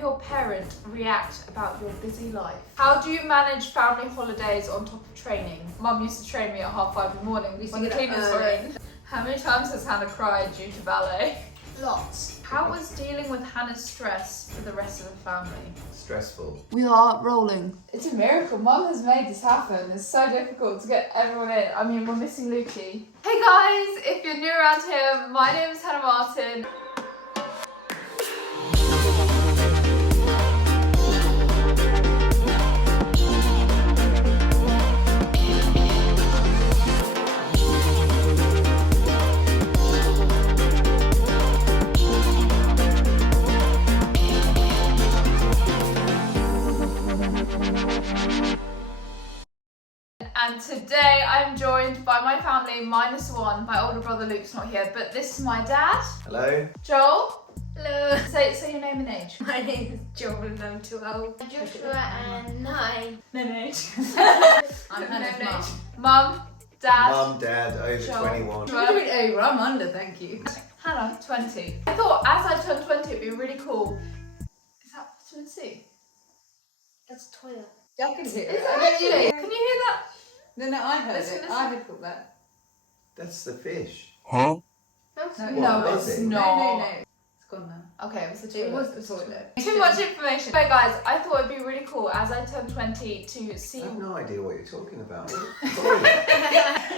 your parent react about your busy life? How do you manage family holidays on top of training? Mum used to train me at 5:30 in the morning when the cleaners were in. How many times has Hannah cried due to ballet? Lots. How was dealing with Hannah's stress for the rest of the family? Stressful. We are rolling. It's a miracle. Mum has made this happen. It's so difficult to get everyone in. I mean, we're missing Lukey. Hey guys, if you're new around here, my name is Hannah Martin. And today I'm joined by my family -1. My older brother Luke's not here, but this is my dad. Hello. Joel. Hello. Say your name and age. My name is Joel and I'm 12. Joshua and 9. No age. I'm Hannah's mum. Mum, dad. Mum, dad, over Joel. 21. Over, I'm under, thank you. Hannah, 20. I thought as I turned 20 it'd be really cool. Is that vitamin C? That's a toilet. I can hear Is it. it actually? Can you hear that? No, I heard Listen, it. listen. I had thought that. That's the fish. No, No, was it's it? not. No. It's gone now. Okay, it was the It toilet. was the toilet. Too much information. Okay guys, I thought it'd be really cool as I turned 20 to see. I have no idea what you're talking about.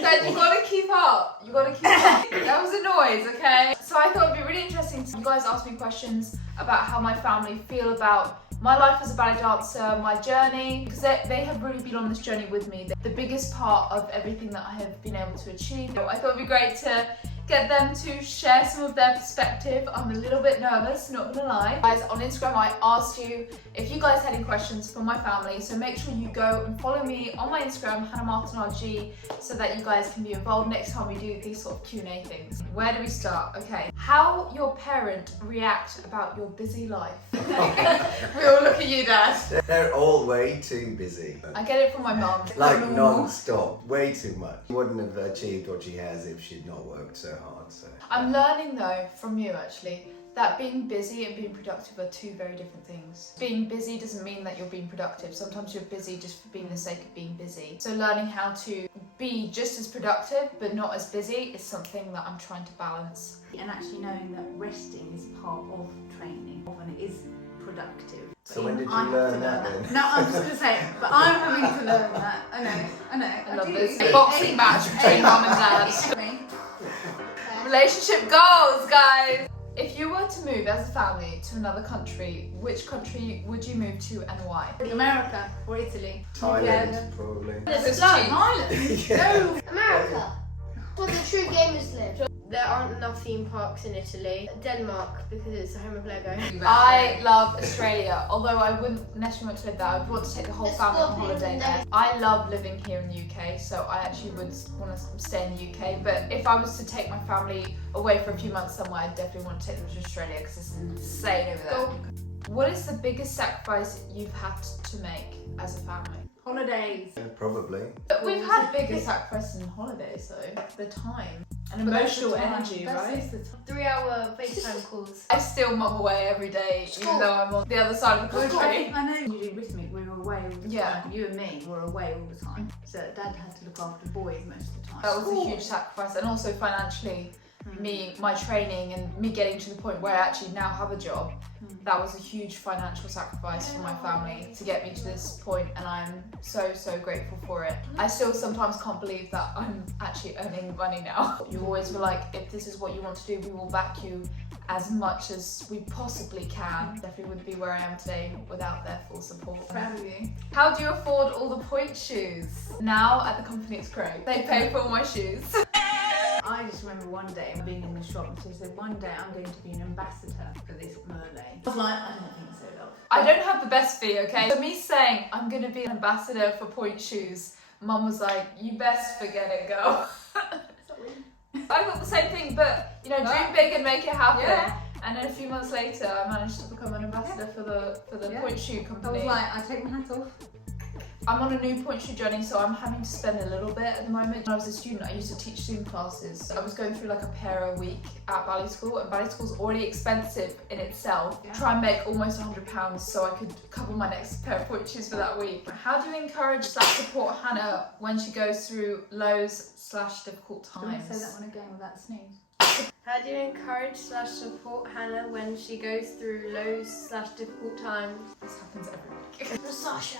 Dad, you gotta keep up. You gotta keep up. That was a noise, okay? So I thought it'd be really interesting. You guys asked me questions about how my family feel about my life as a ballet dancer, my journey, because they have really been on this journey with me. The biggest part of everything that I have been able to achieve. I thought it'd be great to get them to share some of their perspective. I'm a little bit nervous, not gonna lie. Guys, on Instagram I asked you if you guys had any questions for my family, so make sure you go and follow me on my Instagram, HannahMartinRG, so that you guys can be involved next time we do these sort of Q&A things. Where do we start? Okay. How your parent react about your busy life? We all look at you, Dad. They're all way too busy. I get it from my mum. Like non-stop, way too much. She wouldn't have achieved what she has if she'd not worked so hard. So I'm learning though from you actually that being busy and being productive are two very different things. Being busy doesn't mean that you're being productive. Sometimes you're busy just for being the sake of being busy. So learning how to be just as productive but not as busy is something that I'm trying to balance. And actually knowing that resting is part of training and it is productive. So when did you I have learn to that learn then? No, I'm just going to say, but I'm having to learn that. I know. I love do. this boxing match between mum and dad. Me. Relationship goals, guys! If you were to move as a family to another country, which country would you move to and why? America or Italy. Thailand, probably. It's Like cheap. Ireland. Yeah. America. Where the true gamers live. There aren't enough theme parks in Italy. Denmark, because it's the home of Lego. I love Australia, although I wouldn't necessarily want to live there. I would want to take the whole Let's family go on holiday there. there. I love living here in the UK, so I actually would want to stay in the UK. But if I was to take my family away for a few months somewhere, I'd definitely want to take them to Australia because it's insane over there. What is the biggest sacrifice you've had to make as a family? Holidays. Yeah, probably. But we've had bigger sacrifices in holidays though. The time and emotional energy, right? 3-hour FaceTime calls. I still mum away every day, even School. though I'm on the other side of the country. I know you do rhythmic, we were away all the Yeah. time. You and me were away all the time. So Dad had to look after the boys most of the time. That was a huge sacrifice, and also financially, my training and me getting to the point where I actually now have a job. That was a huge financial sacrifice for my family to get me to this point, and I'm so grateful for it. I still sometimes can't believe that I'm actually earning money now. You always were like, if this is what you want to do, we will back you as much as we possibly can. Definitely wouldn't be where I am today without their full support. Proud of you. How do you afford all the point shoes? Now at the company it's great. They pay for all my shoes. I just remember one day being in the shop and she said, one day I'm going to be an ambassador for this Merlot. I was like, I don't think so, love. I don't have the best fee, okay? So me saying I'm gonna be an ambassador for point shoes, Mum was like, you best forget it, girl. I thought the same thing, but you know, dream big and make it happen. Yeah. And then a few months later, I managed to become an ambassador for the point shoe I company. was like, I take my hat off. I'm on a new poetry journey, so I'm having to spend a little bit at the moment. When I was a student, I used to teach Zoom classes. I was going through like a pair a week at ballet school, and ballet school's already expensive in itself. Yeah. Try and make almost £100 so I could cover my next pair of poetries for that week. How do you encourage / support Hannah when she goes through lows / difficult Do you want times? to say that one again without sneeze? How do you encourage / support Hannah when she goes through lows / difficult times? This happens every week. Sasha.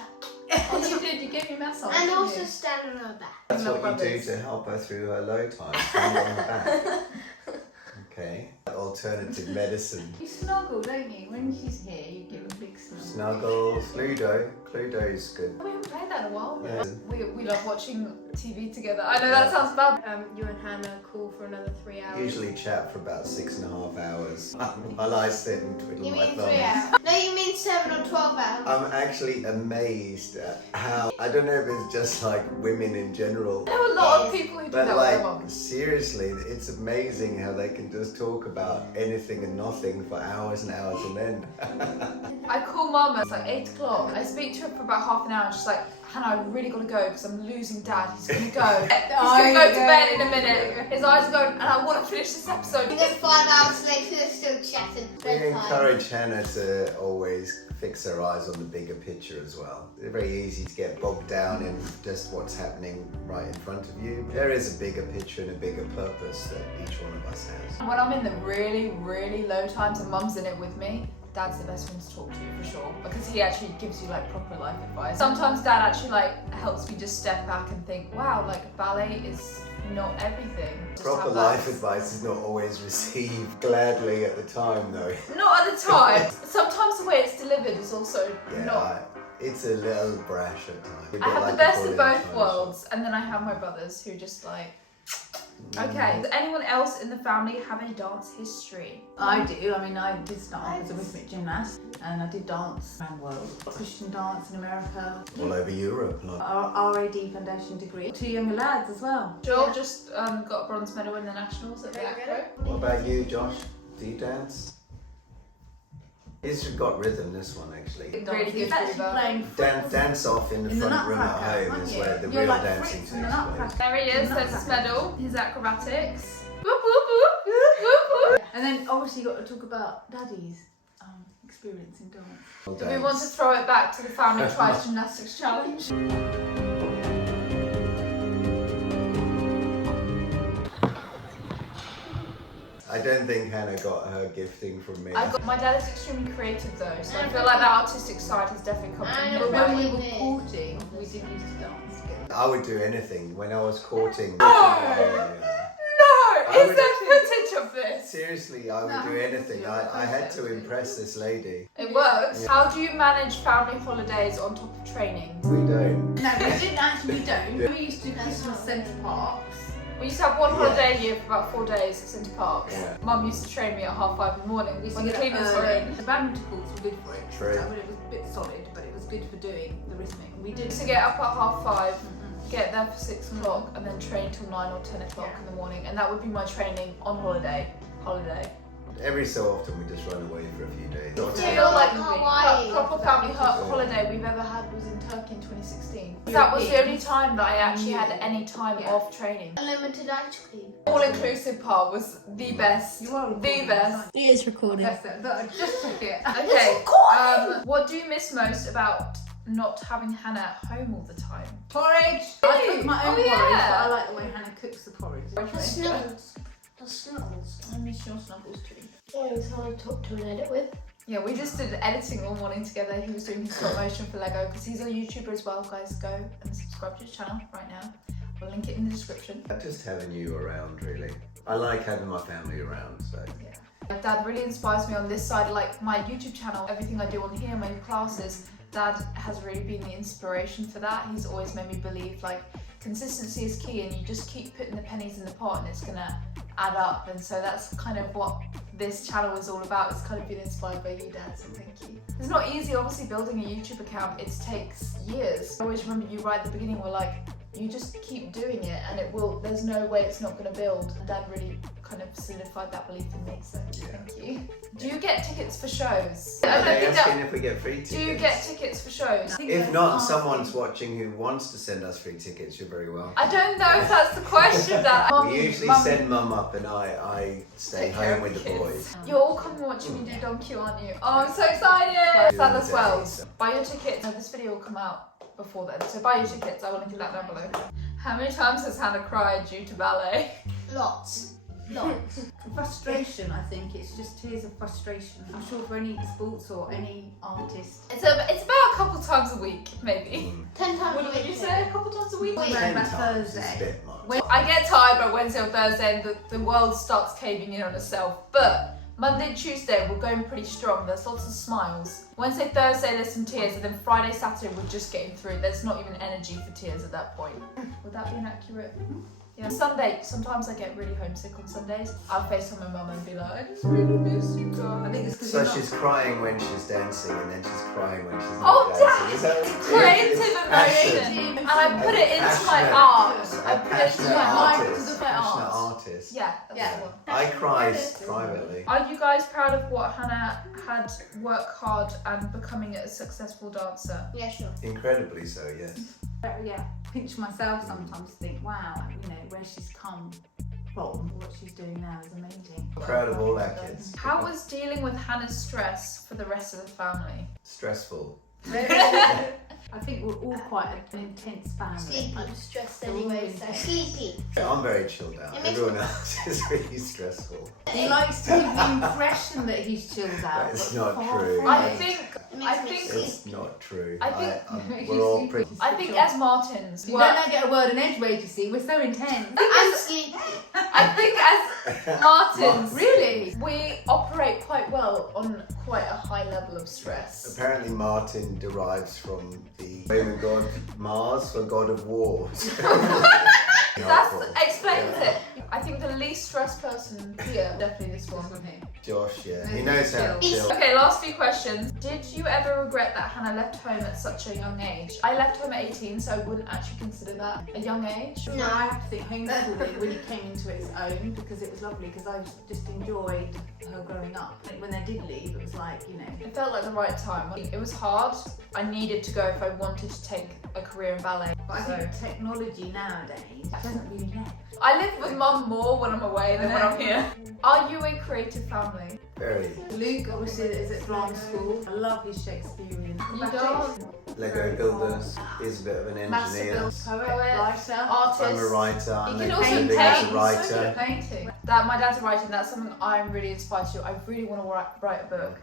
Oh, you did. You gave me a massage. And didn't also you? stand on her back. That's No what you do brothers. to help her through her low times. Stand on her back. Okay. Alternative medicine. You snuggle, don't you? When she's here, you give a big snuggle. Snuggles. Cluedo. Cluedo's good. We haven't played that in a while. Yeah. We love watching TV together. I know that sounds bad. You and Hannah call for another 3 hours. Usually chat for about 6.5 hours while I sit and twiddle You my mean thumbs. 3 hours? No, you mean 7 or 12 hours. I'm actually amazed at how, I don't know if it's just like women in general, There are a lot of people who do but that with their like moms. seriously, it's amazing how they can just talk about anything and nothing for hours and hours on end. I call mum, it's like 8 o'clock. I speak to her for about half an hour and she's like, Hannah, I really gotta go because I'm losing dad. He's gonna go. He's gonna go to bed in a minute. His eyes are going, and I want to finish this episode. And then 5 hours later, they're still chatting. We Bedtime. encourage Hannah to always fix her eyes on the bigger picture as well. It's very easy to get bogged down in just what's happening right in front of you. There is a bigger picture and a bigger purpose that each one of us has. When I'm in the really, really low times and mum's in it with me, dad's the best one to talk to for sure because he actually gives you like proper life advice. Sometimes dad actually like helps me just step back and think, wow, like ballet is not everything. Just Proper have life that. advice is not always received gladly at the time though. Not at the time. Sometimes the way it's delivered is also Yeah, not. it's a little brash at times. I have the best of both worlds, and then I have my brothers who just like. Okay. Does anyone else in the family have any dance history? I do. I mean, I did start off as a rhythmic gymnast, and I did dance around the world. Christian dance in America. All over Europe. Like. RAD foundation degree. 2 younger lads as well. Joel just got a bronze medal in the nationals at the Very Acro. What about you, Josh? Do you dance? He's got rhythm, this one actually. Really good He's actually mover. playing Dance off in the in the front room at nutcracker, home aren't is you? where the You're real like dancing Fritz takes in the place. nutcracker. There he is, The there's his nutcracker. medal, his acrobatics. Whoop, whoop, whoop, whoop, whoop, whoop. And then obviously you got to talk about Daddy's experience in dance. Well Do we want to throw it back to the family tries gymnastics challenge? I don't think Hannah got her gifting from me. My dad is extremely creative though, so I feel like that artistic side has definitely come from But him. when we Really were big. courting, we did used to dance together. I would do anything when I was courting. No! No! Is would- there footage of this? Seriously, I would No, do anything. you're I had to perfect. impress this lady. It works. Yeah. How do you manage family holidays on top of training? We don't. No, we didn't actually, we don't. We used to do Christmas centre parks. We used to have one Yeah. holiday a year for about 4 days at Centre Parks. Yeah. Mum used to train me at 5:30 in the morning We used when to the get up cleaners were in. early. The badminton courts were good for it. True. But it was a bit solid, but it was good for doing the rhythmic. We We did. used to get up at 5:30, get there for 6 o'clock, and then train till 9 or 10 o'clock Yeah. in the morning. And that would be my training on holiday. Every so often we just run away for a few days. I Yeah. feel like Hawaii. proper family Yeah. holiday we've ever had was in Turkey in 2016. That was the only time that I actually had any time Yeah. off training. Unlimited ice cream. All-inclusive part was the best. You are The best. It is recording. That's it. But just check it. Okay. What do you miss most about not having Hannah at home all the time? Porridge. I Really? cook my own Oh, porridge, yeah. but I like the way Hannah cooks the porridge. The snuggles. The snuggles. I miss your snuggles too. Oh, it's hard to talk to and edit with. Yeah, we just did editing all morning together. He was doing his stop motion for Lego because he's a YouTuber as well. Guys, go and subscribe to his channel right now. We'll link it in the description. Just having you around, really. I like having my family around, so. Yeah. My dad really inspires me on this side, like my YouTube channel, everything I do on here, my classes. Dad has really been the inspiration for that. He's always made me believe like consistency is key and you just keep putting the pennies in the pot and it's gonna add up. And so that's kind of what this channel is all about. It's kind of been inspired by you, Dad, so thank you. It's not easy, obviously, building a YouTube account. It takes years. I always remember you right at the beginning were like, you just keep doing it and it will, there's no way it's not gonna build. And Dad really kind kind of solidified that belief in me, so Yeah. thank you. Do you get tickets for shows? Are I don't they think asking that, if we get free tickets? do you get tickets for shows? If not, and someone's watching who wants to send us free tickets, you're very welcome. I don't know if that's the question that We usually send mum up and I stay Take care home of with the the kids. boys. You're all coming watching me do Don Q, aren't you? Oh, I'm so excited! Sadler's Wells. Buy your tickets. This video will come out before then, so buy your tickets. I will link that down below. How many times has Hannah cried due to ballet? Lots. Lots. Frustration, I think. It's just tears of frustration. I'm sure for any sports or any artist. It's about a couple times a week, maybe. 10 times a Would week. you say a couple times a week? Wait. 10 about times is a Thursday. bit much. I get tired by Wednesday or Thursday and the world starts caving in on itself. But Monday and Tuesday we're going pretty strong. There's lots of smiles. Wednesday, Thursday there's some tears, and then Friday, Saturday we're just getting through. There's not even energy for tears at that point. Would that be inaccurate? Yeah. Sunday, sometimes I get really homesick on Sundays. I'll FaceTime my mum and be like, I just really miss you guys. I think it's because So she's crying when she's dancing and then she's crying when she's Oh, not Dad! dancing. Is that Creative emotion. And I put it into my art. I put it into my art. Passionate artist. Yeah, that's the one. I cry privately. Are you guys proud of what Hannah had worked hard and becoming a successful dancer? Yeah, sure. Incredibly so, yes. yeah, pinch myself sometimes. Think, wow, you know, where she's come from, what she's doing now is amazing. Proud of all our kids. How was dealing with Hannah's stress for the rest of the family? Stressful. I think we're all quite an intense family. Sleepy. I'm stressed anyway, so sleepy. I'm very chilled out. It makes Everyone else is really stressful. He likes to give the impression that he's chilled out. That is but not far true. from I it. think It makes me sleepy. It's not true. I think- we're all pretty. I think as Martins, You don't get a word in edgeways, you see. We're so intense. I'm sleepy. I think as Martins, Really? we operate quite well on quite a high level of stress. Apparently, Martin derives from the Roman god Mars, or god of wars. That explains it. I think the least stressed person here, definitely this one. Josh, yeah, he knows how to chill. Okay, last few questions. Did you ever regret that Hannah left home at such a young age? I left home at 18, so I wouldn't actually consider that a young age. No, I have to think homeschooling really came into its own because it was lovely because I just enjoyed her growing up. When they did leave, it was like, you know. It felt like the right time. It was hard. I needed to go if I wanted to take a career in ballet. But I think technology nowadays doesn't really left. I live with mum more when I'm away than when I'm here. Are you a creative family? Very. Luke obviously is at drama school. I love his Shakespearean. You don't? Lego builder. He's a bit of an Massive engineer. build poet, Poet, writer. artist. I'm a writer. You I'm can a also living paint. as a So writer. Painting. My dad's a writer, and that's something I'm really inspired to do. I really want to write a book.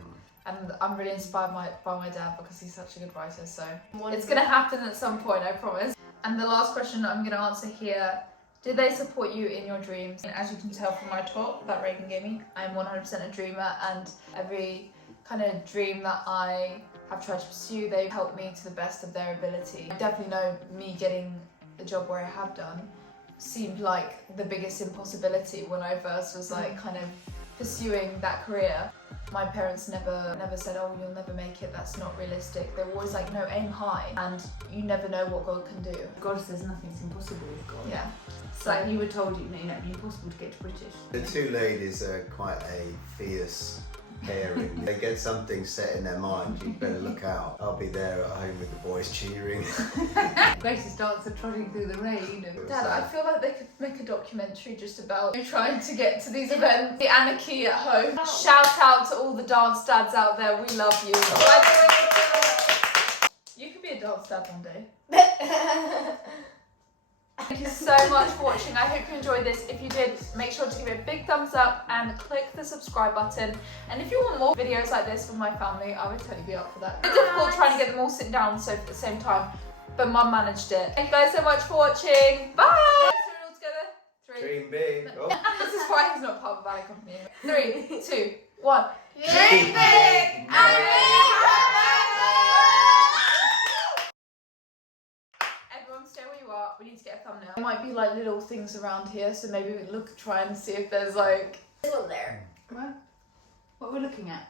And I'm really inspired by my dad because he's such a good writer, so it's going to happen at some point, I promise. And the last question I'm going to answer here, did they support you in your dreams? And as you can tell from my top that Reagan gave me, I'm 100% a dreamer, and every kind of dream that I have tried to pursue, they've helped me to the best of their ability. I definitely know me getting the job where I have done seemed like the biggest impossibility when I first was like kind of pursuing that career. My parents never said, oh, you'll never make it, that's not realistic. They were always like, no, aim high, and you never know what God can do. God says nothing's impossible with God. Yeah. It's like you were told, you know, it'd be impossible to get to British. The two ladies are quite a fierce pairing. They get something set in their mind, you better look out. I'll be there at home with the boys cheering. Grace's dancer trotting through the rain. And Dad, I feel like they could make a documentary just about you trying to get to these events. The anarchy at home. Shout out to all the dance dads out there, we love you. You could be a dance dad one day. Thank you so much for watching. I hope you enjoyed this. If you did, make sure to give it a big thumbs up and click the subscribe button. And if you want more videos like this from my family, I would totally be up for that. It's difficult trying to get them all sitting down so at the same time, but Mum managed it. Thank you guys so much for watching. Bye! Let's do it all together. 3. Dream big. Oh. This is why he's not part of the ballet company. 3, 2, 1. Dream big and Everyone stay where you are. We need to get a thumbnail. There might be like little things around here, so maybe we look, try and see if there's like... There's one there. What? What we're looking at?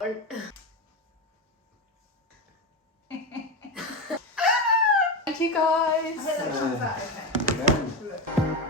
Thank you guys. I hope that comes out okay. Yeah. Look.